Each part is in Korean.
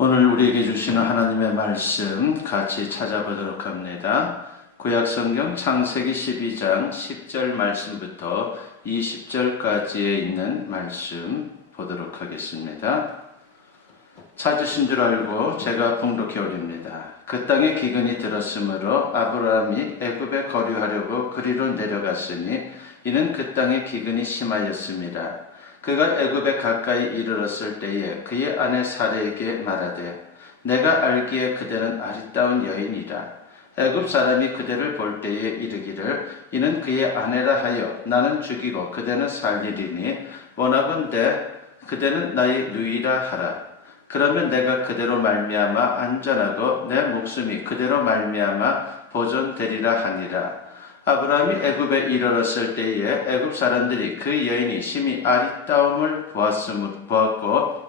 오늘 우리에게 주시는 하나님의 말씀 같이 찾아보도록 합니다. 구약성경 창세기 12장 10절 말씀부터 20절까지에 있는 말씀 보도록 하겠습니다. 찾으신 줄 알고 제가 봉독해 올립니다. 그 땅에 기근이 들었으므로 아브라함이 애굽에 거류하려고 그리로 내려갔으니 이는 그 땅에 기근이 심하였습니다. 그가 애굽에 가까이 이르렀을 때에 그의 아내 사레에게 말하되 내가 알기에 그대는 아리따운 여인이라. 애굽 사람이 그대를 볼 때에 이르기를 이는 그의 아내라 하여 나는 죽이고 그대는 살리리니 원하건대 그대는 나의 누이라 하라. 그러면 내가 그대로 말미암아 안전하고 내 목숨이 그대로 말미암아 보존되리라 하니라. 아브라함이 애굽에 이르렀을 때에 애굽 사람들이 그 여인이 심히 아리따움을 보았고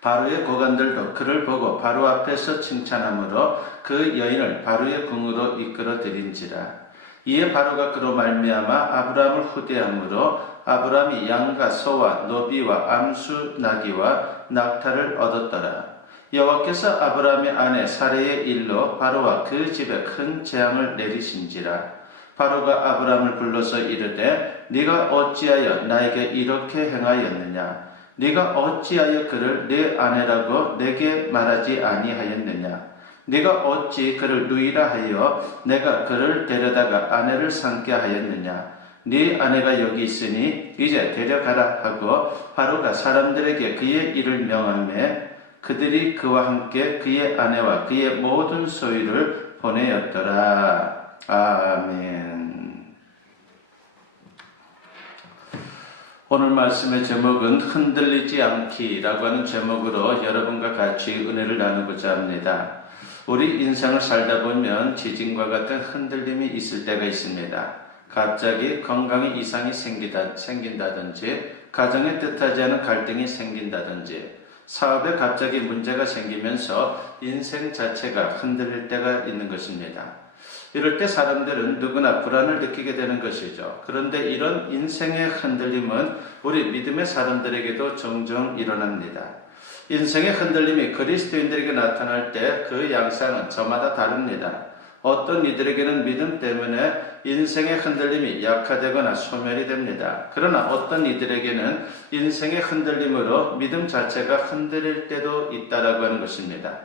바로의 고관들도 그를 보고 바로 앞에서 칭찬하므로 그 여인을 바로의 궁으로 이끌어 들인지라. 이에 바로가 그로 말미암아 아브라함을 후대함으로 아브라함이 양과 소와 노비와 암수 나귀와 낙타를 얻었더라. 여호와께서 아브라함의 아내 사레의 일로 바로와 그 집에 큰 재앙을 내리신지라. 바로가 아브라함을 불러서 이르되 네가 어찌하여 나에게 이렇게 행하였느냐? 네가 어찌하여 그를 네 아내라고 내게 말하지 아니하였느냐? 네가 어찌 그를 누이라 하여 내가 그를 데려다가 아내를 삼게 하였느냐? 네 아내가 여기 있으니 이제 데려가라 하고 바로가 사람들에게 그의 일을 명하매 그들이 그와 함께 그의 아내와 그의 모든 소유를 보내었더라. 아멘. 오늘 말씀의 제목은 흔들리지 않기라고 하는 제목으로 여러분과 같이 은혜를 나누고자 합니다. 우리 인생을 살다 보면 지진과 같은 흔들림이 있을 때가 있습니다. 갑자기 건강에 이상이 생긴다든지 가정에 뜻하지 않은 갈등이 생긴다든지 사업에 갑자기 문제가 생기면서 인생 자체가 흔들릴 때가 있는 것입니다. 이럴 때 사람들은 누구나 불안을 느끼게 되는 것이죠. 그런데 이런 인생의 흔들림은 우리 믿음의 사람들에게도 종종 일어납니다. 인생의 흔들림이 그리스도인들에게 나타날 때 그 양상은 저마다 다릅니다. 어떤 이들에게는 믿음 때문에 인생의 흔들림이 약화되거나 소멸이 됩니다. 그러나 어떤 이들에게는 인생의 흔들림으로 믿음 자체가 흔들릴 때도 있다라고 하는 것입니다.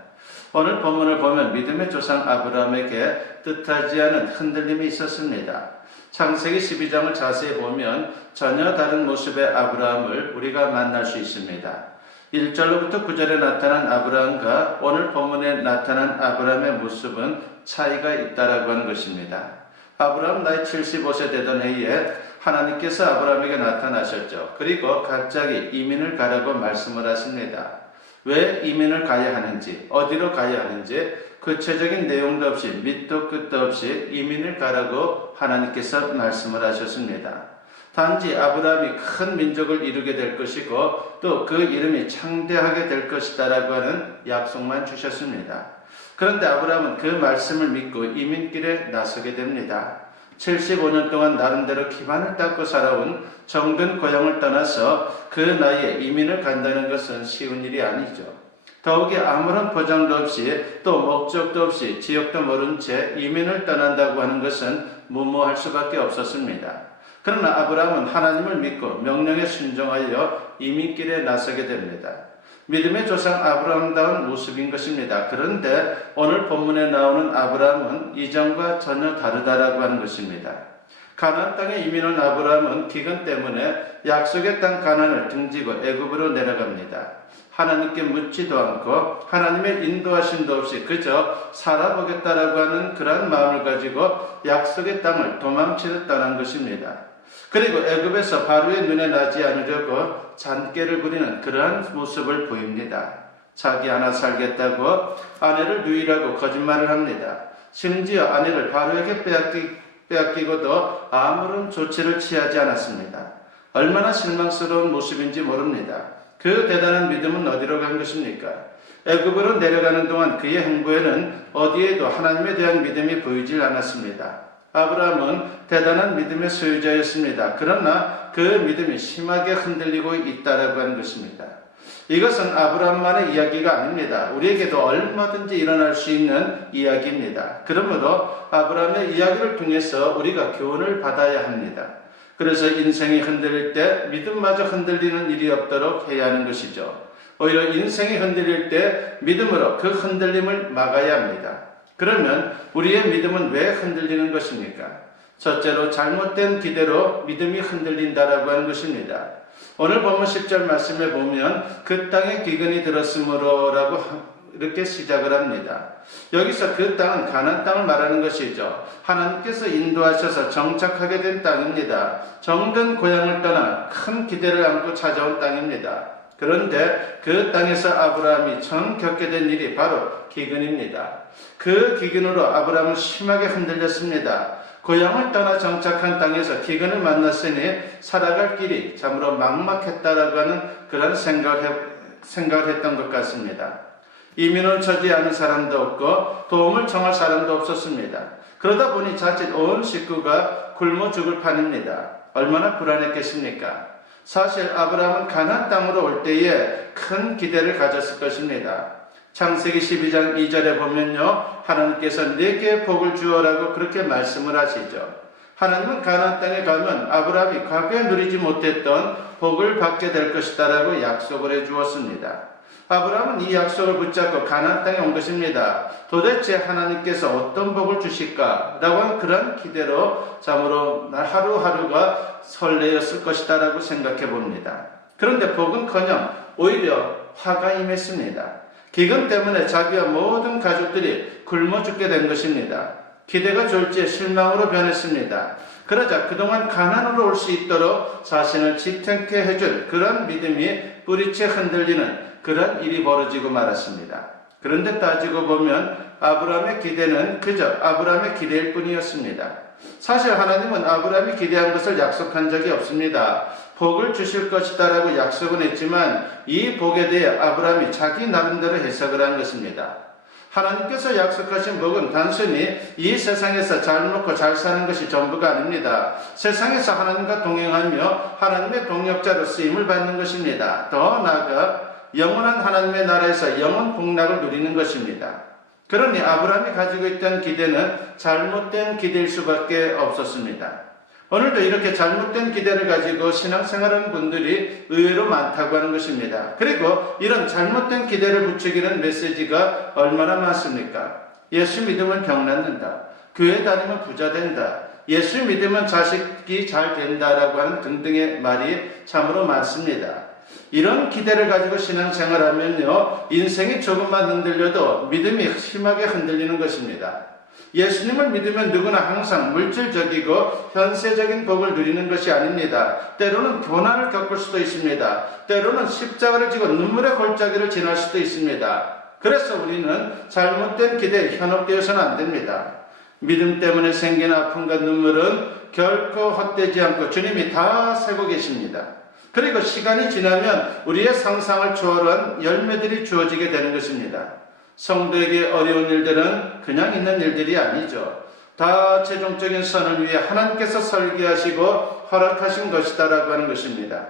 오늘 본문을 보면 믿음의 조상 아브라함에게 뜻하지 않은 흔들림이 있었습니다. 창세기 12장을 자세히 보면 전혀 다른 모습의 아브라함을 우리가 만날 수 있습니다. 1절로부터 9절에 나타난 아브라함과 오늘 본문에 나타난 아브라함의 모습은 차이가 있다라고 하는 것입니다. 아브라함 나이 75세 되던 해에 하나님께서 아브라함에게 나타나셨죠. 그리고 갑자기 이민을 가라고 말씀을 하십니다. 왜 이민을 가야 하는지, 어디로 가야 하는지 구체적인 내용도 없이 밑도 끝도 없이 이민을 가라고 하나님께서 말씀을 하셨습니다. 단지 아브라함이 큰 민족을 이루게 될 것이고 또 그 이름이 창대하게 될 것이다라고 하는 약속만 주셨습니다. 그런데 아브라함은 그 말씀을 믿고 이민길에 나서게 됩니다. 75년 동안 나름대로 기반을 닦고 살아온 정든 고향을 떠나서 그 나이에 이민을 간다는 것은 쉬운 일이 아니죠. 더욱이 아무런 보장도 없이 또 목적도 없이 지역도 모른 채 이민을 떠난다고 하는 것은 무모할 수밖에 없었습니다. 그러나 아브라함은 하나님을 믿고 명령에 순종하여 이민길에 나서게 됩니다. 믿음의 조상 아브라함다운 모습인 것입니다. 그런데 오늘 본문에 나오는 아브라함은 이전과 전혀 다르다라고 하는 것입니다. 가나안 땅에 이민 온 아브라함은 기근 때문에 약속의 땅 가나안을 등지고 애굽으로 내려갑니다. 하나님께 묻지도 않고 하나님의 인도하심도 없이 그저 살아보겠다라고 하는 그러한 마음을 가지고 약속의 땅을 도망치듯 떠난 것입니다. 그리고 애굽에서 바로의 눈에 나지 않으려고 잔꾀를 부리는 그러한 모습을 보입니다. 자기 하나 살겠다고 아내를 누이라고 거짓말을 합니다. 심지어 아내를 바로에게 빼앗기고도 아무런 조치를 취하지 않았습니다. 얼마나 실망스러운 모습인지 모릅니다. 그 대단한 믿음은 어디로 간 것입니까? 애굽으로 내려가는 동안 그의 행보에는 어디에도 하나님에 대한 믿음이 보이질 않았습니다. 아브라함은 대단한 믿음의 소유자였습니다. 그러나 그 믿음이 심하게 흔들리고 있다라고 하는 것입니다. 이것은 아브라함만의 이야기가 아닙니다. 우리에게도 얼마든지 일어날 수 있는 이야기입니다. 그러므로 아브라함의 이야기를 통해서 우리가 교훈을 받아야 합니다. 그래서 인생이 흔들릴 때 믿음마저 흔들리는 일이 없도록 해야 하는 것이죠. 오히려 인생이 흔들릴 때 믿음으로 그 흔들림을 막아야 합니다. 그러면 우리의 믿음은 왜 흔들리는 것입니까? 첫째로 잘못된 기대로 믿음이 흔들린다라고 하는 것입니다. 오늘 본문 10절 말씀에 보면 그 땅에 기근이 들었으므로라고 이렇게 시작을 합니다. 여기서 그 땅은 가나안 땅을 말하는 것이죠. 하나님께서 인도하셔서 정착하게 된 땅입니다. 정든 고향을 떠나 큰 기대를 안고 찾아온 땅입니다. 그런데 그 땅에서 아브라함이 처음 겪게 된 일이 바로 기근입니다. 그 기근으로 아브라함은 심하게 흔들렸습니다. 고향을 떠나 정착한 땅에서 기근을 만났으니 살아갈 길이 참으로 막막했다라고 하는 그런 생각을 했던 것 같습니다. 이민을 처지 않은 사람도 없고 도움을 청할 사람도 없었습니다. 그러다 보니 자칫 온 식구가 굶어 죽을 판입니다. 얼마나 불안했겠습니까? 사실 아브라함은 가나안 땅으로 올 때에 큰 기대를 가졌을 것입니다. 창세기 12장 2절에 보면요, 하나님께서 내게 복을 주어라고 그렇게 말씀을 하시죠. 하나님은 가나안 땅에 가면 아브라함이 과거에 누리지 못했던 복을 받게 될 것이다라고 약속을 해 주었습니다. 아브라함은 이 약속을 붙잡고 가나안 땅에 온 것입니다. 도대체 하나님께서 어떤 복을 주실까라고 하는 그런 기대로 참으로 하루하루가 설레었을 것이다라고 생각해 봅니다. 그런데 복은커녕 오히려 화가 임했습니다. 기근 때문에 자기와 모든 가족들이 굶어 죽게 된 것입니다. 기대가 졸지에 실망으로 변했습니다. 그러자 그동안 가나안으로 올 수 있도록 자신을 지탱케 해줄 그런 믿음이 뿌리채 흔들리는 그런 일이 벌어지고 말았습니다. 그런데 따지고 보면 아브라함의 기대는 그저 아브라함의 기대일 뿐이었습니다. 사실 하나님은 아브라함이 기대한 것을 약속한 적이 없습니다. 복을 주실 것이다라고 약속은 했지만 이 복에 대해 아브라함이 자기 나름대로 해석을 한 것입니다. 하나님께서 약속하신 복은 단순히 이 세상에서 잘 먹고 잘 사는 것이 전부가 아닙니다. 세상에서 하나님과 동행하며 하나님의 동역자로 쓰임을 받는 것입니다. 더 나아가 영원한 하나님의 나라에서 영원 복락을 누리는 것입니다. 그러니 아브라함이 가지고 있던 기대는 잘못된 기대일 수밖에 없었습니다. 오늘도 이렇게 잘못된 기대를 가지고 신앙생활하는 분들이 의외로 많다고 하는 것입니다. 그리고 이런 잘못된 기대를 부추기는 메시지가 얼마나 많습니까? 예수 믿으면 병 낫는다. 교회 다니면 부자 된다. 예수 믿으면 자식이 잘 된다라고 하는 등등의 말이 참으로 많습니다. 이런 기대를 가지고 신앙생활하면요, 인생이 조금만 흔들려도 믿음이 심하게 흔들리는 것입니다. 예수님을 믿으면 누구나 항상 물질적이고 현세적인 복을 누리는 것이 아닙니다. 때로는 고난을 겪을 수도 있습니다. 때로는 십자가를 지고 눈물의 골짜기를 지날 수도 있습니다. 그래서 우리는 잘못된 기대에 현혹되어서는 안 됩니다. 믿음 때문에 생긴 아픔과 눈물은 결코 헛되지 않고 주님이 다 세고 계십니다. 그리고 시간이 지나면 우리의 상상을 초월한 열매들이 주어지게 되는 것입니다. 성도에게 어려운 일들은 그냥 있는 일들이 아니죠. 다 최종적인 선을 위해 하나님께서 설계하시고 허락하신 것이다라고 하는 것입니다.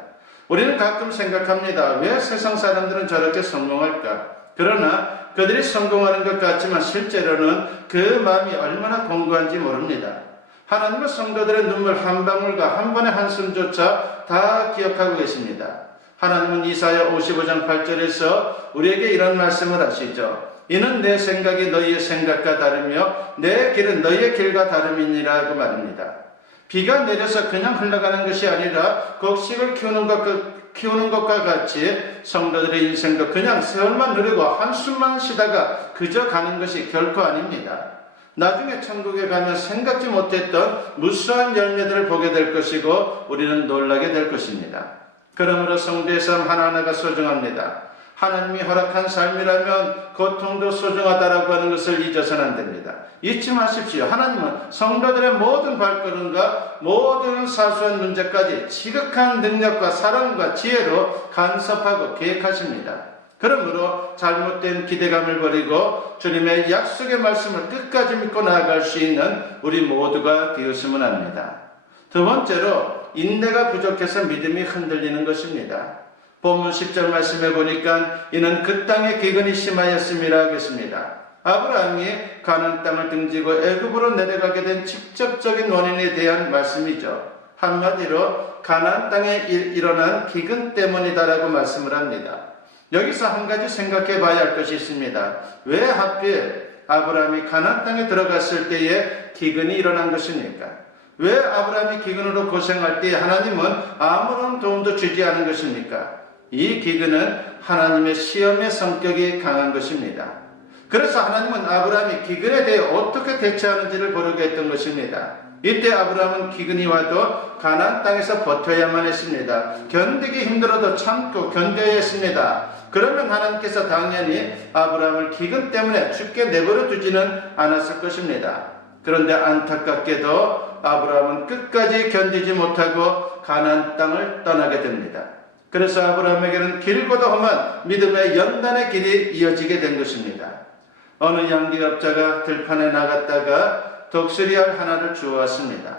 우리는 가끔 생각합니다. 왜 세상 사람들은 저렇게 성공할까? 그러나 그들이 성공하는 것 같지만 실제로는 그 마음이 얼마나 공고한지 모릅니다. 하나님은 성도들의 눈물 한 방울과 한 번의 한숨조차 다 기억하고 계십니다. 하나님은 이사야 55장 8절에서 우리에게 이런 말씀을 하시죠. 이는 내 생각이 너희의 생각과 다르며 내 길은 너희의 길과 다름이니라고 말입니다. 비가 내려서 그냥 흘러가는 것이 아니라 곡식을 키우는 것과 같이 성도들의 인생도 그냥 세월만 누리고 한숨만 쉬다가 그저 가는 것이 결코 아닙니다. 나중에 천국에 가면 생각지 못했던 무수한 열매들을 보게 될 것이고 우리는 놀라게 될 것입니다. 그러므로 성도의 삶 하나하나가 소중합니다. 하나님이 허락한 삶이라면 고통도 소중하다라고 하는 것을 잊어서는 안 됩니다. 잊지 마십시오. 하나님은 성도들의 모든 발걸음과 모든 사소한 문제까지 지극한 능력과 사랑과 지혜로 간섭하고 계획하십니다. 그러므로 잘못된 기대감을 버리고 주님의 약속의 말씀을 끝까지 믿고 나아갈 수 있는 우리 모두가 되었으면 합니다. 두 번째로 인내가 부족해서 믿음이 흔들리는 것입니다. 본문 10절 말씀해 보니까 이는 그 땅에 기근이 심하였음이라 하겠습니다. 아브라함이 가나안 땅을 등지고 애굽으로 내려가게 된 직접적인 원인에 대한 말씀이죠. 한마디로 가나안 땅에 일어난 기근 때문이다라고 말씀을 합니다. 여기서 한 가지 생각해 봐야 할 것이 있습니다. 왜 하필 아브라함이 가나안 땅에 들어갔을 때에 기근이 일어난 것입니까? 왜 아브라함이 기근으로 고생할 때 하나님은 아무런 도움도 주지 않은 것입니까? 이 기근은 하나님의 시험의 성격이 강한 것입니다. 그래서 하나님은 아브라함이 기근에 대해 어떻게 대처하는지를 보려고 했던 것입니다. 이때 아브라함은 기근이 와도 가나안 땅에서 버텨야만 했습니다. 견디기 힘들어도 참고 견뎌야 했습니다. 그러면 하나님께서 당연히 아브라함을 기근 때문에 죽게 내버려 두지는 않았을 것입니다. 그런데 안타깝게도 아브라함은 끝까지 견디지 못하고 가나안 땅을 떠나게 됩니다. 그래서 아브라함에게는 길고도 험한 믿음의 연단의 길이 이어지게 된 것입니다. 어느 양기업자가 들판에 나갔다가 독수리알 하나를 주워왔습니다.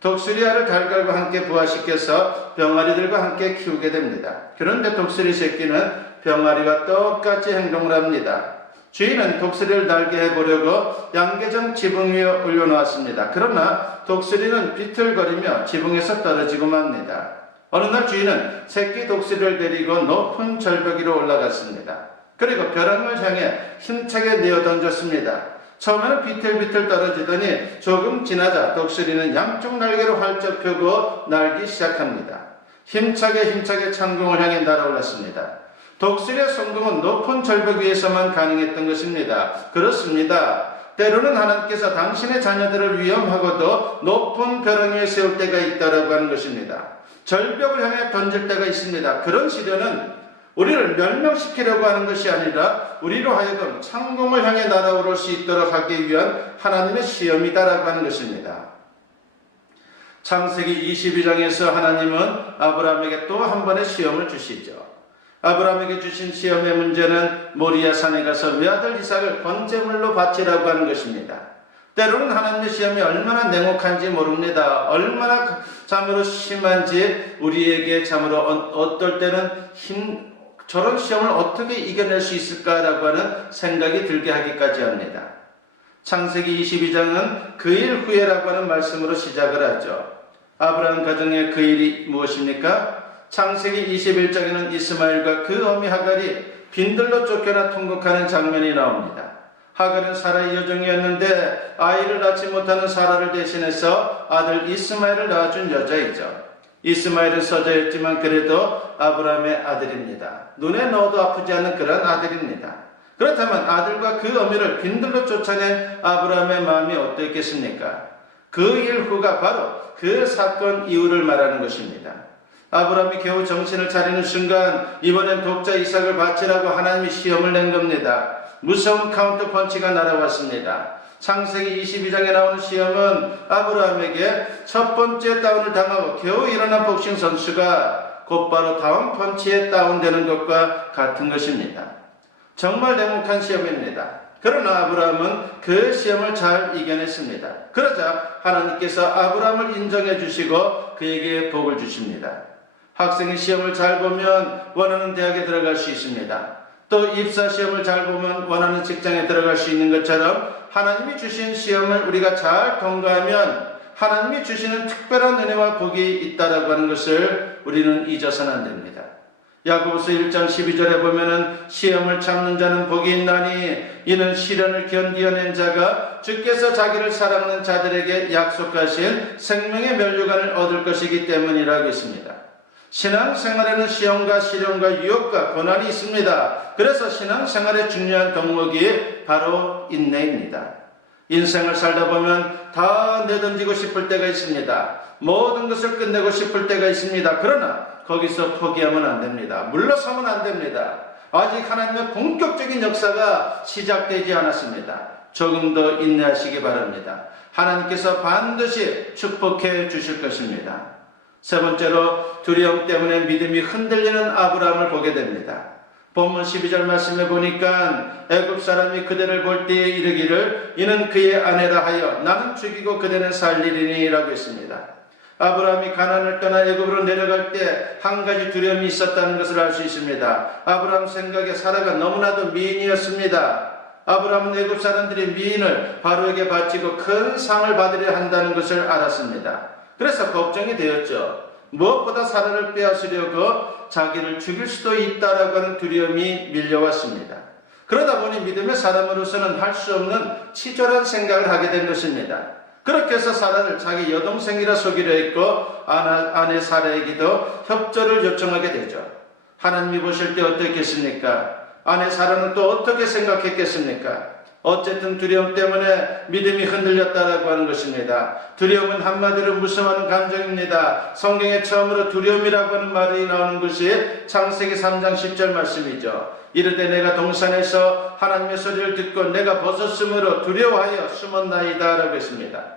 독수리알을 달걀과 함께 부화시켜서 병아리들과 함께 키우게 됩니다. 그런데 독수리 새끼는 병아리와 똑같이 행동을 합니다. 주인은 독수리를 날게 해보려고 양계장 지붕 위에 올려놓았습니다. 그러나 독수리는 비틀거리며 지붕에서 떨어지고 맙니다. 어느 날 주인은 새끼 독수리를 데리고 높은 절벽 위로 올라갔습니다. 그리고 벼랑을 향해 힘차게 내어 던졌습니다. 처음에는 비틀비틀 떨어지더니 조금 지나자 독수리는 양쪽 날개로 활짝 펴고 날기 시작합니다. 힘차게 창공을 향해 날아올랐습니다. 독수리의 성공은 높은 절벽 위에서만 가능했던 것입니다. 그렇습니다. 때로는 하나님께서 당신의 자녀들을 위험하고도 높은 벼랑 위에 세울 때가 있다라고 하는 것입니다. 절벽을 향해 던질 때가 있습니다. 그런 시련은 우리를 멸망시키려고 하는 것이 아니라 우리로 하여금 창공을 향해 날아오를 수 있도록 하기 위한 하나님의 시험이다라고 하는 것입니다. 창세기 22장에서 하나님은 아브라함에게 또 한 번의 시험을 주시죠. 아브라함에게 주신 시험의 문제는 모리아 산에 가서 외아들 이삭을 번제물로 바치라고 하는 것입니다. 때로는 하나님의 시험이 얼마나 냉혹한지 모릅니다. 얼마나 참으로 심한지 우리에게 참으로 어떨 때는 저런 시험을 어떻게 이겨낼 수 있을까라고 하는 생각이 들게 하기까지 합니다. 창세기 22장은 그 일 후에라고 하는 말씀으로 시작을 하죠. 아브라함 가정의 그 일이 무엇입니까? 창세기 21장에는 이스마엘과 그 어미 하갈이 빈들로 쫓겨나 통곡하는 장면이 나옵니다. 하갈은 사라의 여종이었는데 아이를 낳지 못하는 사라를 대신해서 아들 이스마엘을 낳아준 여자이죠. 이스마엘은 서자였지만 그래도 아브라함의 아들입니다. 눈에 넣어도 아프지 않는 그런 아들입니다. 그렇다면 아들과 그 어미를 빈들로 쫓아낸 아브라함의 마음이 어떻겠습니까? 그 일 후가 바로 그 사건 이후를 말하는 것입니다. 아브라함이 겨우 정신을 차리는 순간 이번엔 독자 이삭을 바치라고 하나님이 시험을 낸 겁니다. 무서운 카운터 펀치가 날아왔습니다. 창세기 22장에 나오는 시험은 아브라함에게 첫 번째 다운을 당하고 겨우 일어난 복싱 선수가 곧바로 다운 펀치에 다운되는 것과 같은 것입니다. 정말 냉혹한 시험입니다. 그러나 아브라함은 그 시험을 잘 이겨냈습니다. 그러자 하나님께서 아브라함을 인정해 주시고 그에게 복을 주십니다. 학생이 시험을 잘 보면 원하는 대학에 들어갈 수 있습니다. 또 입사 시험을 잘 보면 원하는 직장에 들어갈 수 있는 것처럼 하나님이 주신 시험을 우리가 잘 통과하면 하나님이 주시는 특별한 은혜와 복이 있다라고 하는 것을 우리는 잊어서는 안 됩니다. 야고보서 1장 12절에 보면은 시험을 참는 자는 복이 있나니 이는 시련을 견디어낸 자가 주께서 자기를 사랑하는 자들에게 약속하신 생명의 면류관을 얻을 것이기 때문이라고 했습니다. 신앙생활에는 시험과 시련과 유혹과 고난이 있습니다. 그래서 신앙생활의 중요한 덕목이 바로 인내입니다. 인생을 살다 보면 다 내던지고 싶을 때가 있습니다. 모든 것을 끝내고 싶을 때가 있습니다. 그러나 거기서 포기하면 안 됩니다. 물러서면 안 됩니다. 아직 하나님의 본격적인 역사가 시작되지 않았습니다. 조금 더 인내하시기 바랍니다. 하나님께서 반드시 축복해 주실 것입니다. 세 번째로 두려움 때문에 믿음이 흔들리는 아브라함을 보게 됩니다. 본문 12절 말씀에 보니까 애굽 사람이 그대를 볼 때에 이르기를 이는 그의 아내라 하여 나는 죽이고 그대는 살리리니 라고 했습니다. 아브라함이 가나안을 떠나 애굽으로 내려갈 때 한 가지 두려움이 있었다는 것을 알 수 있습니다. 아브라함 생각에 사라가 너무나도 미인이었습니다. 아브라함은 애굽 사람들이 미인을 바로에게 바치고 큰 상을 받으려 한다는 것을 알았습니다. 그래서 걱정이 되었죠. 무엇보다 사라를 빼앗으려고 자기를 죽일 수도 있다라고 하는 두려움이 밀려왔습니다. 그러다 보니 믿음의 사람으로서는 할 수 없는 치졸한 생각을 하게 된 것입니다. 그렇게 해서 사라를 자기 여동생이라 속이려 했고 아내 사라에게도 협조를 요청하게 되죠. 하나님이 보실 때 어떻겠습니까? 아내 사라는 또 어떻게 생각했겠습니까? 어쨌든 두려움 때문에 믿음이 흔들렸다라고 하는 것입니다. 두려움은 한마디로 무서워하는 감정입니다. 성경에 처음으로 두려움이라고 하는 말이 나오는 것이 창세기 3장 10절 말씀이죠. 이르되 내가 동산에서 하나님의 소리를 듣고 내가 벗었으므로 두려워하여 숨었나이다 라고 했습니다.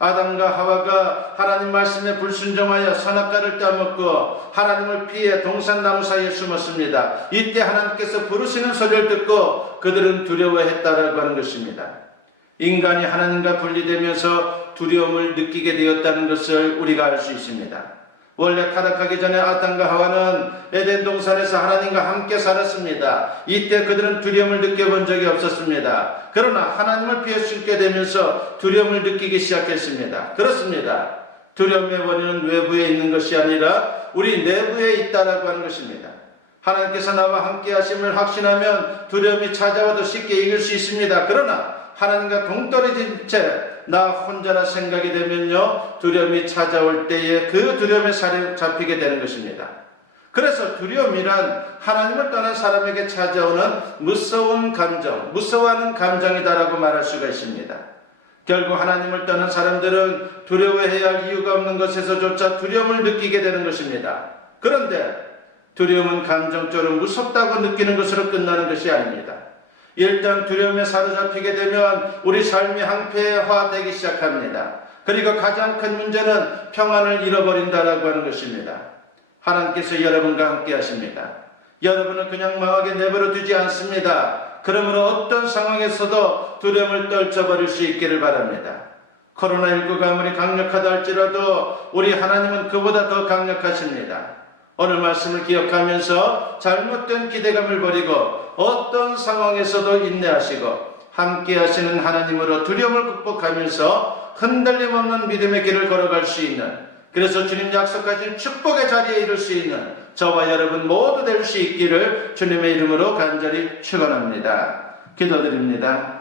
아담과 하와가 하나님 말씀에 불순종하여 선악과를 따먹고 하나님을 피해 동산나무 사이에 숨었습니다. 이때 하나님께서 부르시는 소리를 듣고 그들은 두려워했다라고 하는 것입니다. 인간이 하나님과 분리되면서 두려움을 느끼게 되었다는 것을 우리가 알 수 있습니다. 원래 타락하기 전에 아담과 하와는 에덴 동산에서 하나님과 함께 살았습니다. 이때 그들은 두려움을 느껴본 적이 없었습니다. 그러나 하나님을 피해 숨게 되면서 두려움을 느끼기 시작했습니다. 그렇습니다. 두려움의 원인은 외부에 있는 것이 아니라 우리 내부에 있다라고 하는 것입니다. 하나님께서 나와 함께 하심을 확신하면 두려움이 찾아와도 쉽게 이길 수 있습니다. 그러나 하나님과 동떨어진 채 나 혼자라 생각이 되면요, 두려움이 찾아올 때에 그 두려움에 사로잡히게 되는 것입니다. 그래서 두려움이란 하나님을 떠난 사람에게 찾아오는 무서운 감정, 무서워하는 감정이다라고 말할 수가 있습니다. 결국 하나님을 떠난 사람들은 두려워해야 할 이유가 없는 것에서조차 두려움을 느끼게 되는 것입니다. 그런데 두려움은 감정적으로 무섭다고 느끼는 것으로 끝나는 것이 아닙니다. 일단 두려움에 사로잡히게 되면 우리 삶이 항폐화되기 시작합니다. 그리고 가장 큰 문제는 평안을 잃어버린다라고 하는 것입니다. 하나님께서 여러분과 함께 하십니다. 여러분은 그냥 망하게 내버려 두지 않습니다. 그러므로 어떤 상황에서도 두려움을 떨쳐버릴 수 있기를 바랍니다. 코로나19가 아무리 강력하다 할지라도 우리 하나님은 그보다 더 강력하십니다. 오늘 말씀을 기억하면서 잘못된 기대감을 버리고 어떤 상황에서도 인내하시고 함께 하시는 하나님으로 두려움을 극복하면서 흔들림 없는 믿음의 길을 걸어갈 수 있는, 그래서 주님 약속하신 축복의 자리에 이룰 수 있는 저와 여러분 모두 될 수 있기를 주님의 이름으로 간절히 축원합니다. 기도드립니다.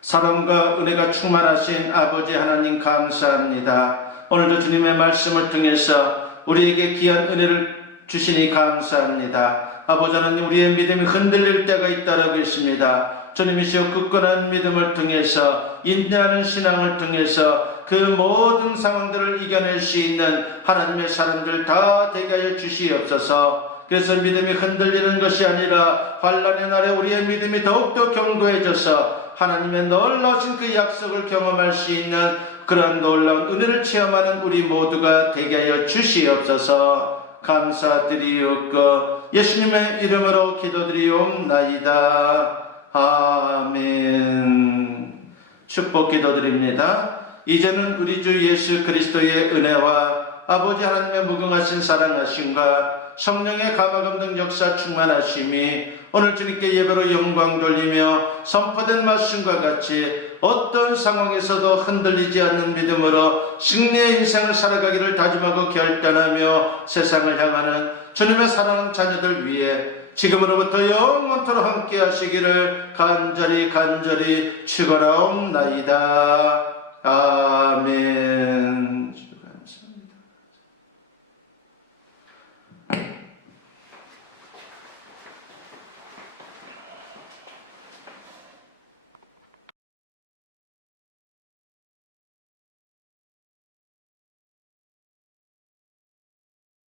사랑과 은혜가 충만하신 아버지 하나님 감사합니다. 오늘도 주님의 말씀을 통해서 우리에게 귀한 은혜를 주시니 감사합니다. 아버지 하나님, 우리의 믿음이 흔들릴 때가 있다라고 했습니다. 주님이시여, 굳건한 믿음을 통해서, 인내하는 신앙을 통해서 그 모든 상황들을 이겨낼 수 있는 하나님의 사람들 다 되게 하여 주시옵소서. 그래서 믿음이 흔들리는 것이 아니라 환난의 날에 우리의 믿음이 더욱더 견고해져서 하나님의 놀라우신 그 약속을 경험할 수 있는 그런 놀라운 은혜를 체험하는 우리 모두가 되게 하여 주시옵소서. 감사드리옵고 예수님의 이름으로 기도드리옵나이다. 아멘. 축복 기도드립니다. 이제는 우리 주 예수 그리스도의 은혜와 아버지 하나님의 무궁하신 사랑하심과 성령의 감화감동 역사 충만하심이 오늘 주님께 예배로 영광 돌리며 선포된 말씀과 같이 어떤 상황에서도 흔들리지 않는 믿음으로 승리의 인생을 살아가기를 다짐하고 결단하며 세상을 향하는 주님의 사랑하는 자녀들 위해 지금으로부터 영원토록 함께 하시기를 간절히 축원하옵나이다. 아멘.